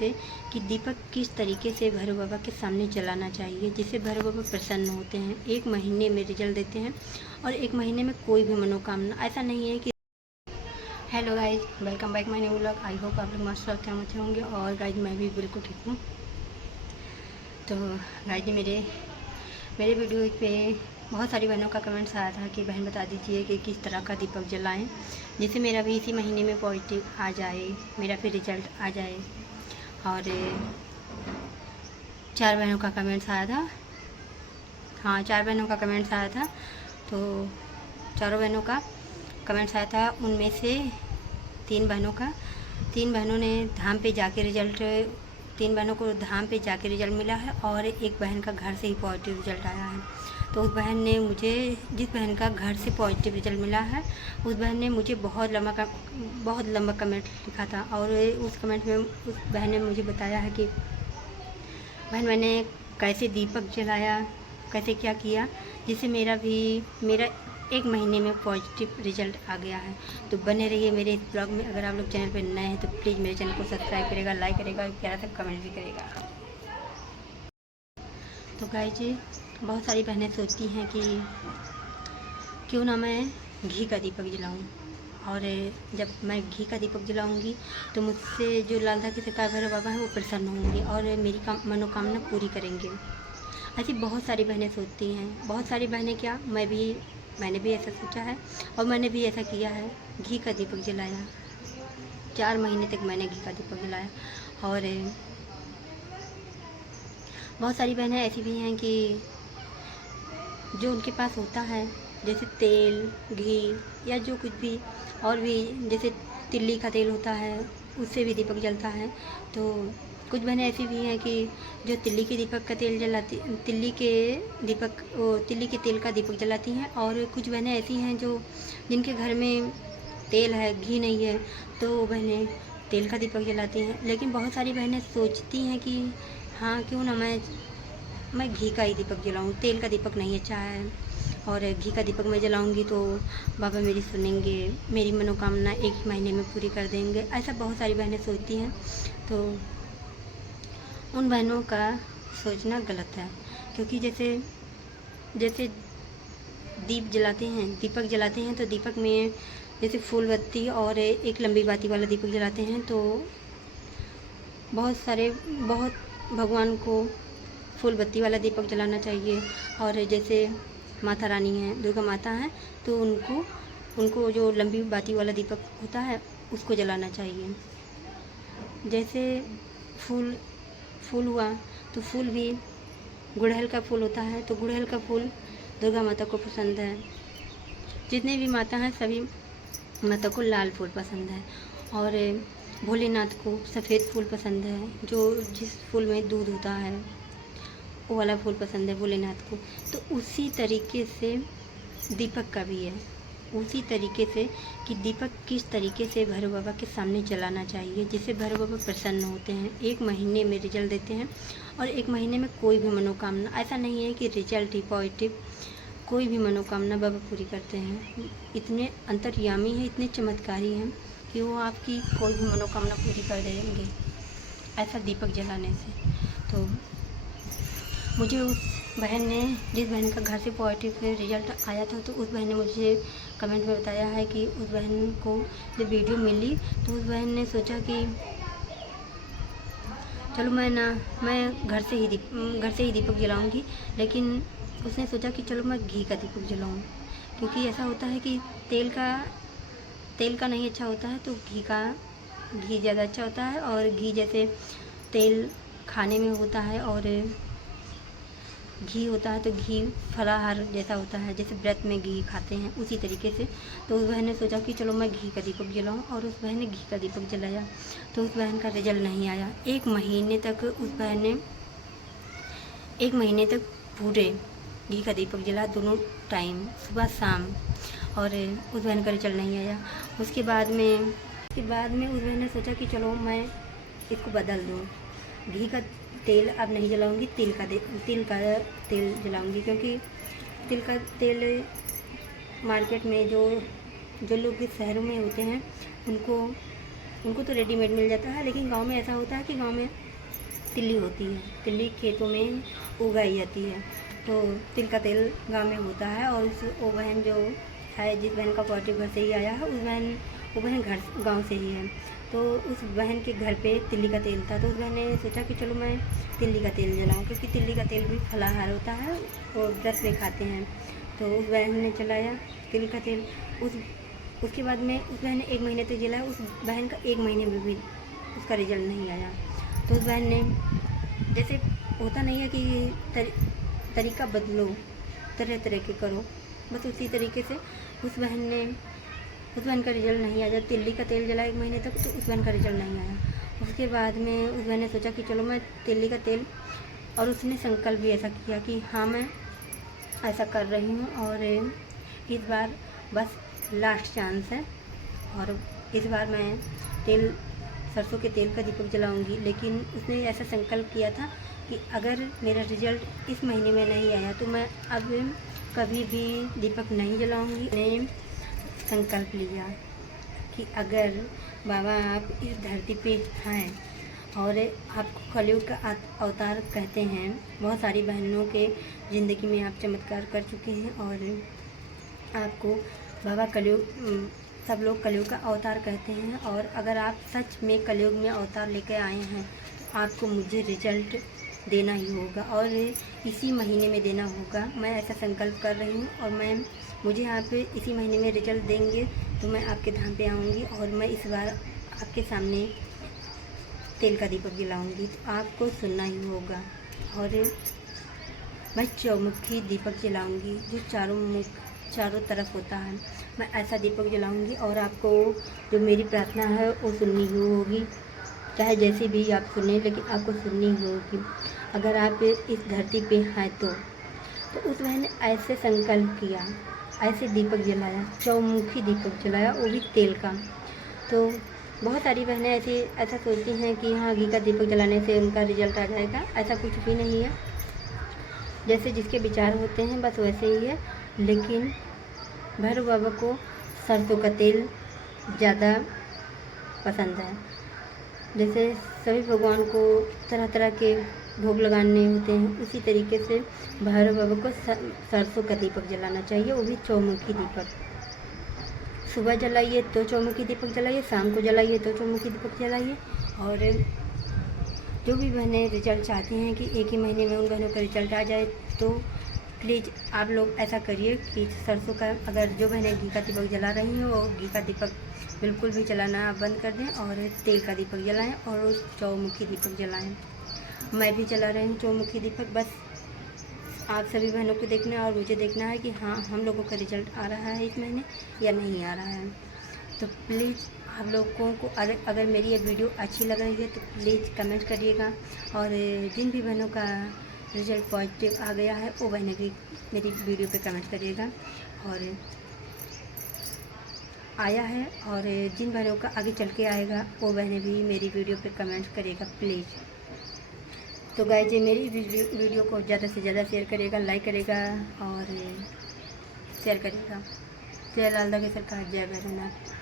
से कि दीपक किस तरीके से भैरव बाबा के सामने जलाना चाहिए जिससे भैरव बाबा प्रसन्न होते हैं। 1 महीने में रिजल्ट देते हैं और 1 महीने में कोई भी मनोकामना, ऐसा नहीं है कि। Hello guys, welcome back my new vlog. I hope आप लोग मस्त रहते होंगे और गाइज मैं भी बिल्कुल ठीक हूँ। तो गाइज मेरे वीडियो पे बहुत सारी बहनों का कमेंट्स आया था कि बहन बता दीजिए कि किस तरह का दीपक जलाएं जिससे मेरा भी इसी महीने में पॉजिटिव आ जाए, मेरा फिर रिजल्ट आ जाए। और 4 बहनों का कमेंट्स आया था। हाँ, 4 बहनों का कमेंट्स आया था। तो चारों बहनों का कमेंट्स आया था, उनमें से 3 बहनों ने धाम पे जाके रिजल्ट 3 बहनों को धाम पे जाके रिजल्ट मिला है और एक बहन का घर से ही पॉजिटिव रिजल्ट आया है। तो उस बहन ने मुझे, जिस बहन का घर से पॉजिटिव रिजल्ट मिला है, उस बहन ने मुझे बहुत लंबा कमेंट लिखा था। और उस कमेंट में उस बहन ने मुझे बताया है कि बहन मैंने कैसे दीपक जलाया, कैसे क्या किया जिससे मेरा 1 महीने में पॉजिटिव रिजल्ट आ गया है। तो बने रहिए मेरे इस ब्लॉग में। अगर आप लोग चैनल पर नए हैं तो प्लीज़ मेरे चैनल को सब्सक्राइब करेगा, लाइक करेगा और प्यारा सा कमेंट भी करेगा। तो गाइस जी, बहुत सारी बहनें सोचती हैं कि क्यों ना मैं घी का दीपक जलाऊं, और जब मैं घी का दीपक जलाऊंगी तो मुझसे जो लालधा के सरकार भैरव बाबा हैं वो प्रसन्न होंगे और मेरी मनोकामना पूरी करेंगे। ऐसी बहुत सारी बहनें सोचती हैं। बहुत सारी बहनें क्या, मैंने भी ऐसा सोचा है और मैंने भी ऐसा किया है। घी का दीपक जलाया, 4 महीने तक मैंने घी का दीपक जलाया। और बहुत सारी बहनें ऐसी भी हैं कि जो उनके पास होता है, जैसे तेल, घी या जो कुछ भी, और भी जैसे तिल्ली का तेल होता है उससे भी दीपक जलता है। तो कुछ बहनें ऐसी भी हैं कि जो तिल्ली के तेल का दीपक जलाती हैं। और कुछ बहनें ऐसी हैं जो जिनके घर में तेल है, घी नहीं है, तो वो बहनें तेल का दीपक जलाती हैं। लेकिन बहुत सारी बहनें सोचती हैं कि हाँ, क्यों ना मैं घी का ही दीपक जलाऊँ, तेल का दीपक नहीं अच्छा है, और घी का दीपक मैं जलाऊंगी तो बाबा मेरी सुनेंगे, मेरी मनोकामना 1 महीने में पूरी कर देंगे। ऐसा बहुत सारी बहनें सोचती हैं। तो उन बहनों का सोचना गलत है, क्योंकि जैसे दीपक जलाते हैं तो दीपक में जैसे फूल बत्ती और एक लंबी बाती वाला दीपक जलाते हैं तो बहुत भगवान को फूल बत्ती वाला दीपक जलाना चाहिए। और जैसे माता रानी हैं, दुर्गा माता हैं, तो उनको जो लंबी बाती वाला दीपक होता है उसको जलाना चाहिए। जैसे फूल हुआ तो फूल भी गुड़हल का फूल होता है, तो गुड़हल का फूल दुर्गा माता को पसंद है। जितने भी माता हैं सभी माता को लाल फूल पसंद है। और भोलेनाथ को सफ़ेद फूल पसंद है, जिस फूल में दूध होता है वो वाला फूल पसंद है भोलेनाथ को। तो उसी तरीके से दीपक का भी है, उसी तरीके से कि दीपक किस तरीके से भैरव बाबा के सामने जलाना चाहिए जिससे भैरव बाबा प्रसन्न होते हैं। 1 महीने में रिजल्ट देते हैं और 1 महीने में कोई भी मनोकामना, ऐसा नहीं है कि रिजल्ट ही पॉजिटिव, कोई भी मनोकामना बाबा पूरी करते हैं। इतने अंतर्यामी हैं, इतने चमत्कारी हैं कि वो आपकी कोई भी मनोकामना पूरी कर देंगे ऐसा दीपक जलाने से। तो मुझे जिस बहन का घर से पॉजिटिव रिजल्ट आया था, तो उस बहन ने मुझे कमेंट में बताया है कि उस बहन को जब वीडियो मिली तो उस बहन ने सोचा कि चलो मैं घर से ही दीपक जलाऊंगी। लेकिन उसने सोचा कि चलो मैं घी का दीपक जलाऊं, क्योंकि ऐसा होता है कि तेल का नहीं अच्छा होता है, तो घी ज़्यादा अच्छा होता है। और घी जैसे तेल खाने में होता है और घी होता है तो घी फलाहार जैसा होता है, जैसे व्रत में घी खाते हैं उसी तरीके से। तो उस बहन ने सोचा कि चलो मैं घी का दीपक जलाऊं, और उस बहन ने घी का दीपक जलाया तो उस बहन का रिजल्ट नहीं आया। 1 महीने तक उस बहन ने 1 महीने तक पूरे घी का दीपक जला, दोनों टाइम सुबह शाम, और उस बहन का रिजल्ट नहीं आया। उसके बाद में उस बहन ने सोचा कि चलो मैं इसको बदल दूँ, घी का तेल अब नहीं जलाऊंगी, तिल का तेल जलाऊंगी, क्योंकि तिल का तेल मार्केट में जो लोग शहरों में होते हैं उनको उनको तो रेडीमेड मिल जाता है, लेकिन गांव में ऐसा होता है कि गांव में तिल्ली होती है, तिल्ली खेतों में उगाई जाती है। तो तिल का तेल गांव में होता है, और वो बहन जो है, जिस बहन का पॉजिटिव घर से ही आया है, वो बहन घर गाँव से ही है। तो उस बहन के घर पे तिल्ली का तेल था, तो उस बहन ने सोचा कि चलो मैं तिल्ली का तेल जलाऊँ, क्योंकि तिल्ली का तेल भी फलाहार होता है, वो व्रत में खाते हैं। तो उस बहन ने जलाया तिल का तेल। उसके बाद में उस बहन ने 1 महीने तक जलाया। उस बहन का 1 महीने में भी उसका रिजल्ट नहीं आया। तो उस बहन ने, जैसे होता नहीं है कि तरीका बदलो, तरह तरह के करो, बस उसी तरीके से उस बहन का रिजल्ट नहीं आया। जब तिल्ली का तेल जला 1 महीने तक, तो उस बहन का रिजल्ट नहीं आया। उसके बाद में उस बहन ने सोचा कि चलो मैं तिल्ली का तेल, और उसने संकल्प भी ऐसा किया कि हाँ मैं ऐसा कर रही हूँ, और इस बार बस लास्ट चांस है, और इस बार मैं सरसों के तेल का दीपक जलाऊंगी। लेकिन उसने ऐसा संकल्प किया था कि अगर मेरा रिजल्ट इस महीने में नहीं आया तो मैं अब कभी भी दीपक नहीं जलाऊंगी। मैंने संकल्प लिया कि अगर बाबा आप इस धरती पे हैं और आपको कलयुग का अवतार कहते हैं, बहुत सारी बहनों के ज़िंदगी में आप चमत्कार कर चुके हैं, और आपको बाबा सब लोग कलयुग का अवतार कहते हैं, और अगर आप सच में कलयुग में अवतार लेकर आए हैं तो आपको मुझे रिजल्ट देना ही होगा, और इसी महीने में देना होगा। मैं ऐसा संकल्प कर रही हूँ, और मुझे आप इसी महीने में रिजल्ट देंगे तो मैं आपके धाम पे आऊँगी, और मैं इस बार आपके सामने तेल का दीपक जलाऊँगी, तो आपको सुनना ही होगा। और मैं चौमुखी दीपक जलाऊँगी, जो चारों तरफ होता है। मैं ऐसा दीपक जलाऊंगी, और आपको जो मेरी प्रार्थना है वो सुननी ही होगी, चाहे जैसे भी आप सुने, लेकिन आपको सुननी ही होगी। अगर आप इस धरती पे हैं तो उस बहन ने ऐसे संकल्प किया, ऐसे दीपक जलाया, चौमुखी दीपक जलाया, वो भी तेल का। तो बहुत सारी बहनें ऐसा सोचती हैं कि हाँ, घी का दीपक जलाने से उनका रिजल्ट आ जाएगा। ऐसा कुछ भी नहीं है, जैसे जिसके विचार होते हैं बस वैसे ही है। लेकिन भैरव बाबा को सरसों का तेल ज़्यादा पसंद है। जैसे सभी भगवान को तरह तरह के भोग लगाने होते हैं, उसी तरीके से भैरव बाबा को सरसों का दीपक जलाना चाहिए, वो भी चौमुखी दीपक। सुबह जलाइए तो चौमुखी दीपक जलाइए, शाम को जलाइए तो चौमुखी दीपक जलाइए। और जो भी बहनें रिजल्ट चाहती हैं कि एक ही महीने में उन बहनों का रिजल्ट आ जाए, तो प्लीज़ आप लोग ऐसा करिए कि सरसों का, अगर जो बहनें घी का दीपक जला रही हैं वो घी का दीपक बिल्कुल भी जलाना बंद कर दें, और तेल का दीपक जलाएं, और चौमुखी दीपक जलाएं। मैं भी जला रही हूँ चौमुखी दीपक। बस आप सभी बहनों को देखना है और मुझे देखना है कि हाँ, हम लोगों का रिजल्ट आ रहा है इस महीने या नहीं आ रहा है। तो प्लीज़ आप लोगों को अगर मेरी ये वीडियो अच्छी लग रही है तो प्लीज़ कमेंट करिएगा, और जिन भी बहनों का रिजल्ट पॉजिटिव आ गया है वो बहनें भी मेरी वीडियो पे कमेंट करिएगा, और आया है, और जिन बहनों का आगे चल के आएगा वो बहनें भी मेरी वीडियो पे कमेंट करिएगा प्लीज़। तो गाइस, मेरी वीडियो को ज़्यादा से ज़्यादा शेयर करिएगा, लाइक करिएगा और शेयर करिएगा। जय लाल दागे सरकार, जय भैरवनाथ।